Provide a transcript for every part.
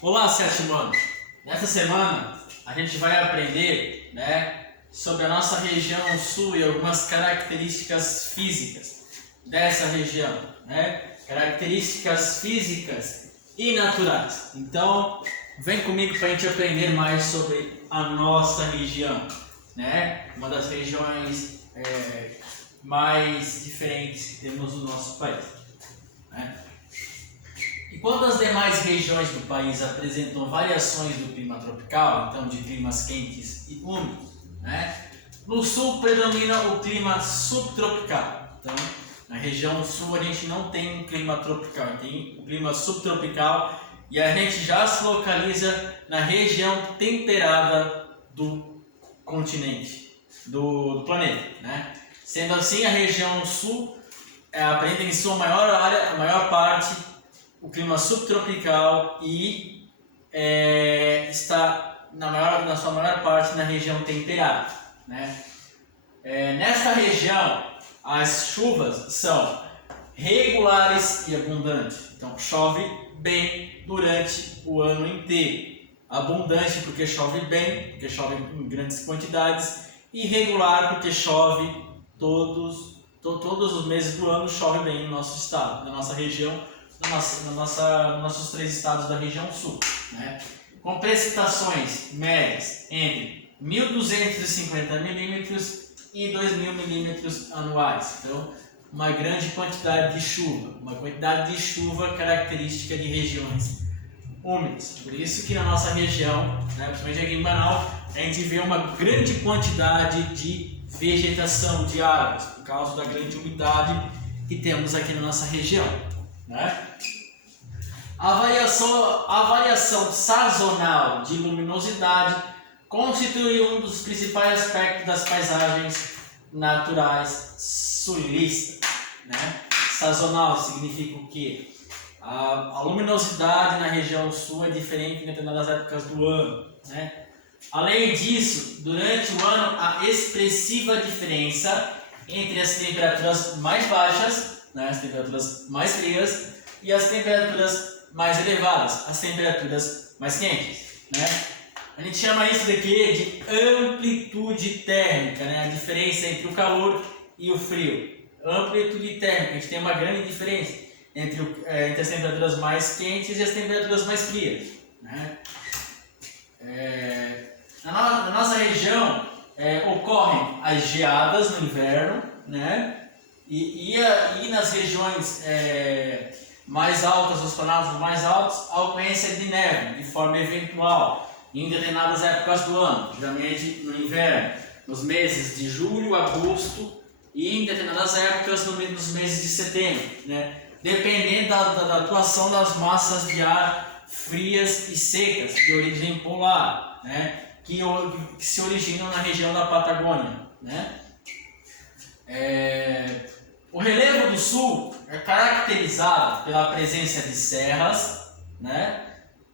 Olá, sétimo ano! Nessa semana a gente vai aprender, sobre a nossa região sul e algumas características físicas dessa região, características físicas e naturais. Então, vem comigo para a gente aprender mais sobre a nossa região, uma das regiões mais diferentes que temos no nosso país. Enquanto as demais regiões do país apresentam variações do clima tropical, então de climas quentes e úmidos, no sul predomina o clima subtropical. Então, na região sul a gente não tem um clima tropical, tem o clima subtropical e a gente já se localiza na região temperada do continente, do planeta. Sendo assim, a região sul apresenta em sua maior área, a maior parte, o clima subtropical e está na sua maior parte na região temperada. Nesta região, as chuvas são regulares e abundantes. Então, chove bem durante o ano inteiro. Abundante porque chove bem, porque chove em grandes quantidades. E irregular porque chove todos os meses do ano, chove bem no nosso estado, na nossa região, nos nossos 3 estados da região sul. Com precipitações médias entre 1.250 milímetros e 2.000 milímetros anuais. Então, uma grande quantidade de chuva, uma quantidade de chuva característica de regiões úmidas. Por isso que na nossa região, principalmente aqui em Manaus, a gente vê uma grande quantidade de vegetação, de árvores, por causa da grande umidade que temos aqui na nossa região. A variação sazonal de luminosidade constitui um dos principais aspectos das paisagens naturais sulistas. Sazonal significa o quê? A luminosidade na região sul é diferente em determinadas épocas do ano. Além disso, durante o ano há expressiva diferença entre as temperaturas mais baixas, as temperaturas mais frias, e as temperaturas mais elevadas, as temperaturas mais quentes. A gente chama isso daqui de amplitude térmica, a diferença entre o calor e o frio. Amplitude térmica, a gente tem uma grande diferença entre as temperaturas mais quentes e as temperaturas mais frias. Na nossa região ocorrem as geadas no inverno, e nas regiões mais altas, os planaltos mais altos, a ocorrência de neve de forma eventual em determinadas épocas do ano, geralmente no inverno, nos meses de julho, agosto e em determinadas épocas nos meses de setembro, dependendo da atuação das massas de ar frias e secas de origem polar, que se originam na região da Patagônia. O relevo do sul é caracterizado pela presença de serras,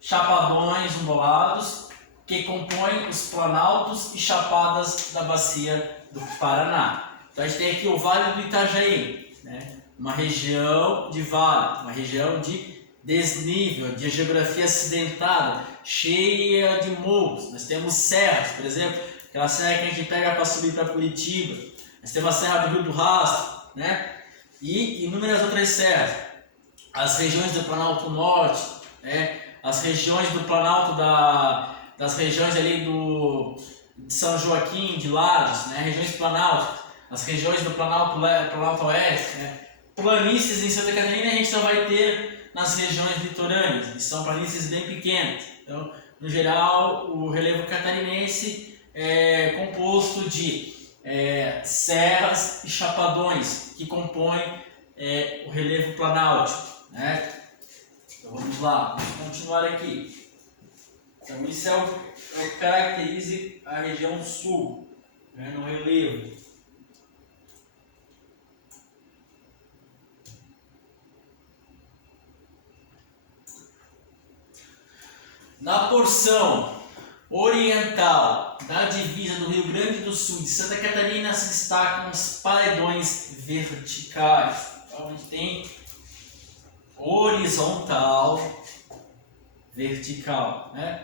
chapadões ondulados, que compõem os planaltos e chapadas da bacia do Paraná. Então a gente tem aqui o Vale do Itajaí, uma região de vale, uma região de desnível, de geografia acidentada, cheia de morros. Nós temos serras, por exemplo, aquela serra que a gente pega para subir para Curitiba. Nós temos a Serra do Rio do Rastro, e inúmeras outras serras. As regiões do Planalto Norte, as regiões do Planalto das regiões ali de São Joaquim, de Lages, regiões planalto, as regiões do Planalto Oeste, planícies em Santa Catarina a gente só vai ter nas regiões litorâneas, que são planícies bem pequenas. Então, no geral, o relevo catarinense é composto de serras e chapadões que compõem o relevo planáltico. Então vamos lá, vamos continuar aqui. Então isso é o que caracteriza a região sul, no relevo. Na porção oriental da divisa do Rio Grande do Sul e Santa Catarina se destacam os paredões verticais. Então a gente tem horizontal, vertical, né?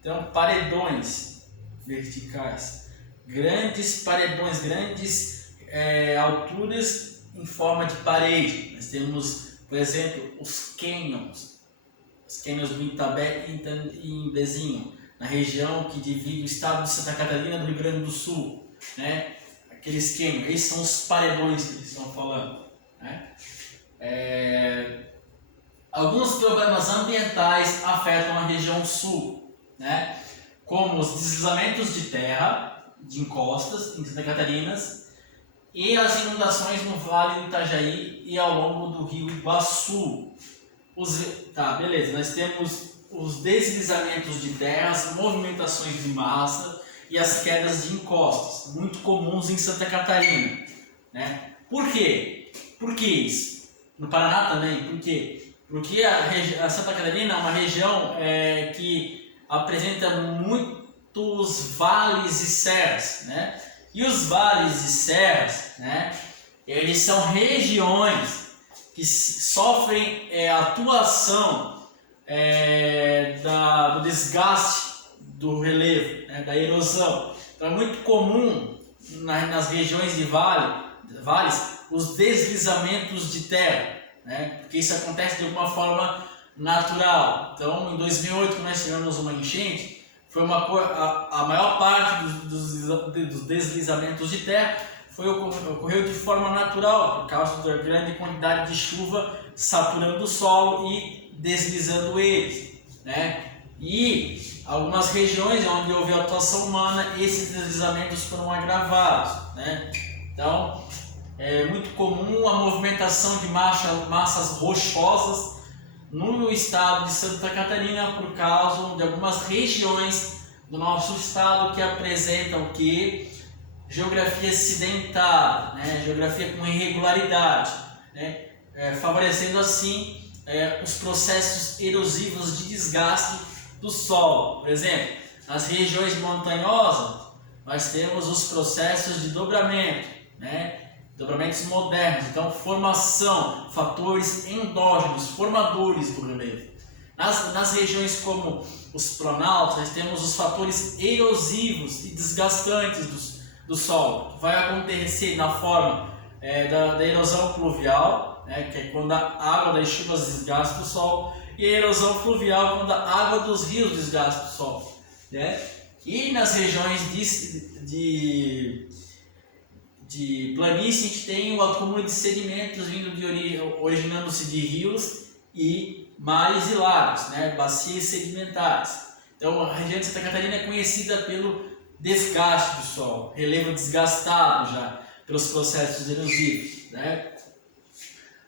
Então, paredões verticais, grandes paredões, grandes alturas em forma de parede. Nós temos, por exemplo, os canyons do Itabé e Imbezinho, na região que divide o estado de Santa Catarina do Rio Grande do Sul, né? Aqueles canyons, esses são os paredões que eles estão falando, né? Alguns problemas ambientais afetam a região sul, né? Como os deslizamentos de terra, de encostas em Santa Catarina, e as inundações no Vale do Itajaí e ao longo do Rio Iguaçu. Beleza, nós temos os deslizamentos de terra, as movimentações de massa e as quedas de encostas, muito comuns em Santa Catarina, né? Por quê? Por que isso? No Paraná também, por quê? Porque a Santa Catarina é uma região que apresenta muitos vales e serras, né? E os vales e serras, né, eles são regiões que sofrem a atuação do desgaste do relevo, né, da erosão. Então é muito comum nas regiões de vales os deslizamentos de terra, né, porque isso acontece de alguma forma natural. Então, em 2008, quando nós tivemos uma enchente, foi a maior parte dos deslizamentos de terra ocorreu de forma natural, por causa da grande quantidade de chuva saturando o solo e deslizando eles, né? E algumas regiões onde houve atuação humana, esses deslizamentos foram agravados, né? Então, é muito comum a movimentação de massas rochosas no estado de Santa Catarina por causa de algumas regiões do nosso estado que apresentam o que? Geografia acidentada, né? Geografia com irregularidade, né? Favorecendo assim os processos erosivos de desgaste do solo. Por exemplo, nas regiões montanhosas nós temos os processos de dobramento, né? Dobramentos modernos, então formação, fatores endógenos, formadores do relevo. Nas regiões como os planaltos, nós temos os fatores erosivos e desgastantes do solo, que vai acontecer na forma da erosão pluvial, né, que é quando a água das chuvas desgasta o solo, e a erosão fluvial, quando a água dos rios desgasta o solo, né? E nas regiões de planície, a gente tem o acúmulo de sedimentos originando-se de rios e mares e lagos, né? Bacias sedimentares. Então, a região de Santa Catarina é conhecida pelo desgaste do solo, relevo desgastado já pelos processos erosivos, né?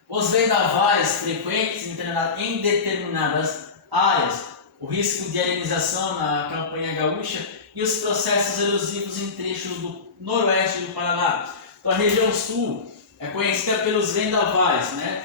Os vendavais frequentes em determinadas áreas, o risco de arenização na campanha gaúcha e os processos erosivos em trechos do noroeste do Paraná. Então a região sul é conhecida pelos vendavais, né?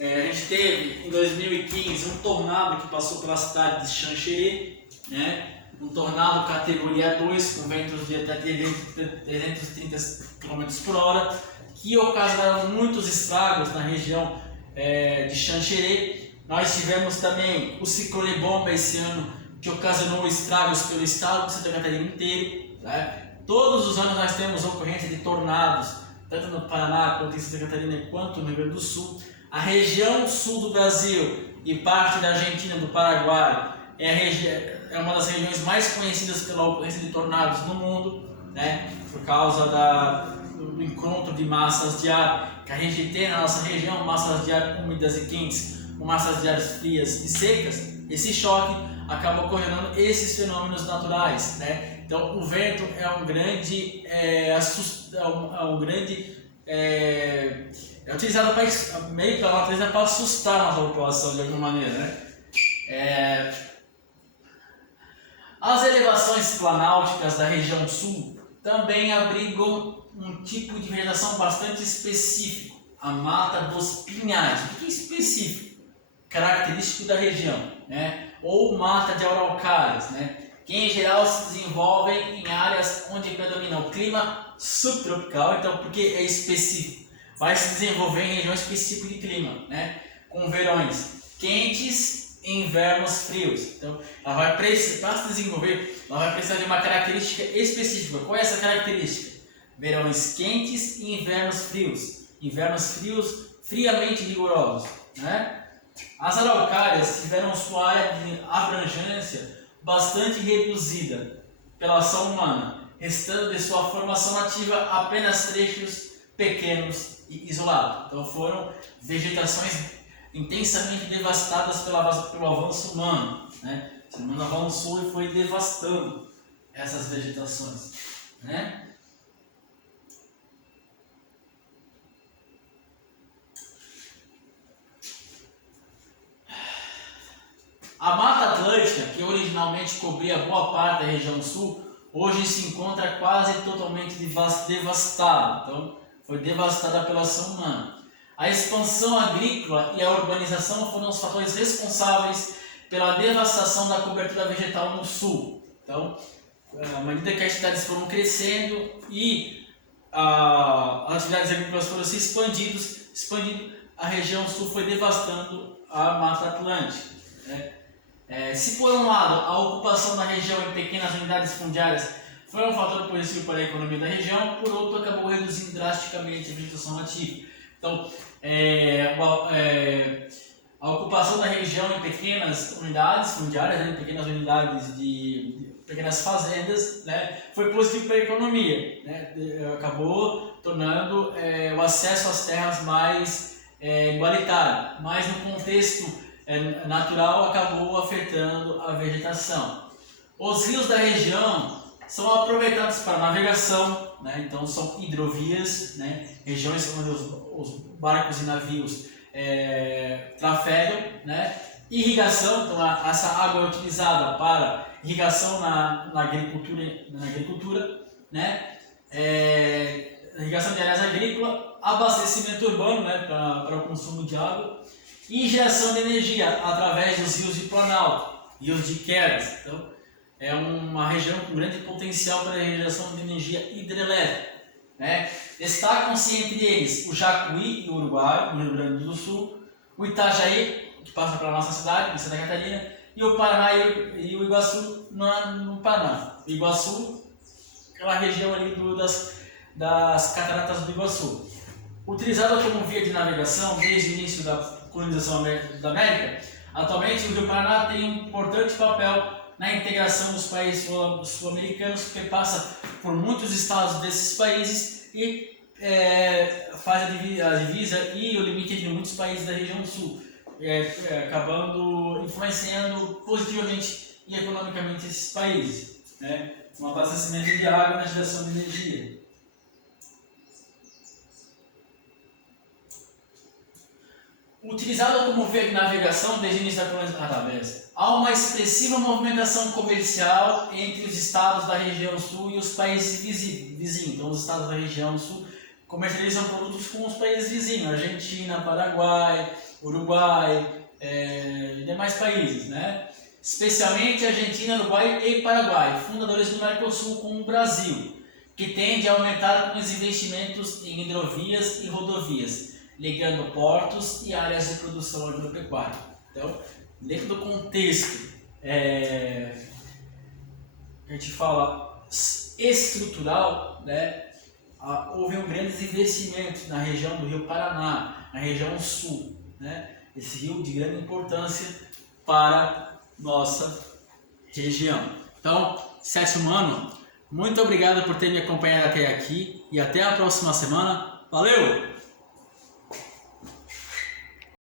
A gente teve em 2015 um tornado que passou pela cidade de Xanxerê, né? Um tornado categoria 2 com ventos de até 330 km por hora, que ocasionaram muitos estragos na região de Xanxerê. Nós tivemos também o ciclone bomba esse ano, que ocasionou estragos pelo estado de Santa Catarina inteiro, né? Todos os anos nós temos ocorrência de tornados, tanto no Paraná, quanto em Santa Catarina, quanto no Rio Grande do Sul. A região sul do Brasil e parte da Argentina, do Paraguai, é uma das regiões mais conhecidas pela ocorrência de tornados no mundo, né? Por causa do encontro de massas de ar que a gente tem na nossa região, massas de ar úmidas e quentes, com massas de ar frias e secas. Esse choque acaba ocorrendo esses fenômenos naturais, né? Então o vento é utilizado meio pela natureza para assustar a nossa população de alguma maneira, né? As elevações planálticas da região sul também abrigam um tipo de vegetação bastante específico, a mata dos pinhais. O que é específico? Característico da região, né? Ou mata de araucárias, né? Que em geral se desenvolvem em áreas onde predomina o clima subtropical, então porque é específico, vai se desenvolver em regiões com esse tipo de clima, né? Com verões quentes e invernos frios. Então, ela vai precisar, para se desenvolver, ela vai precisar de uma característica específica. Qual é essa característica? Verões quentes e invernos frios. Invernos frios, friamente rigorosos, né? As araucárias tiveram sua área de abrangência bastante reduzida pela ação humana, restando de sua formação nativa apenas trechos pequenos e isolados. Então foram vegetações intensamente devastadas pelo avanço humano, né? O ser humano avançou e foi devastando essas vegetações, né? A Mata Atlântica, que originalmente cobria boa parte da região sul, hoje se encontra quase totalmente devastada. Então, foi devastada pela ação humana. A expansão agrícola e a urbanização foram os fatores responsáveis pela devastação da cobertura vegetal no sul. Então, à medida que as cidades foram crescendo e as atividades agrícolas foram se expandindo, a região sul foi devastando a Mata Atlântica, né? Se por um lado a ocupação da região em pequenas unidades fundiárias foi um fator positivo para a economia da região, por outro acabou reduzindo drasticamente a vegetação nativa. Então, a ocupação da região em pequenas unidades fundiárias, em pequenas unidades de pequenas fazendas, né, foi positivo para a economia, né? Acabou tornando o acesso às terras mais igualitário, mas no contexto natural acabou afetando a vegetação. Os rios da região são aproveitados para navegação, né? Então são hidrovias, né? Regiões onde os barcos e navios trafegam, né? Irrigação, então essa água é utilizada para irrigação na agricultura, né? Irrigação de áreas agrícolas, abastecimento urbano, né? Para o consumo de água, e geração de energia através dos rios de planalto, rios de quedas. Então, é uma região com grande potencial para a geração de energia hidrelétrica, né? Destacam-se entre eles o Jacuí, no Uruguai, no Rio Grande do Sul, o Itajaí, que passa para a nossa cidade, em Santa Catarina, e o Paraná e o Iguaçu, no Paraná. O Iguaçu, aquela região ali das cataratas do Iguaçu. Utilizado como via de navegação desde o início da colonização da América, atualmente o Rio Paraná tem um importante papel na integração dos países sul-americanos, porque passa por muitos estados desses países e faz a divisa e o limite de muitos países da região sul, acabando influenciando positivamente e economicamente esses países, né? No abastecimento de água e na geração de energia. Utilizado como via de navegação desde o início da colonização, há uma expressiva movimentação comercial entre os estados da região sul e os países vizinhos. Então, os estados da região sul comercializam produtos com os países vizinhos, Argentina, Paraguai, Uruguai e demais países, né? Especialmente Argentina, Uruguai e Paraguai, fundadores do Mercosul com o Brasil, que tende a aumentar com os investimentos em hidrovias e rodovias, ligando portos e áreas de produção agropecuária. Então, dentro do contexto a gente fala estrutural, né, houve um grande investimento na região do Rio Paraná, na região sul, né, esse rio de grande importância para nossa região. Então, sétimo ano, muito obrigado por ter me acompanhado até aqui e até a próxima semana. Valeu!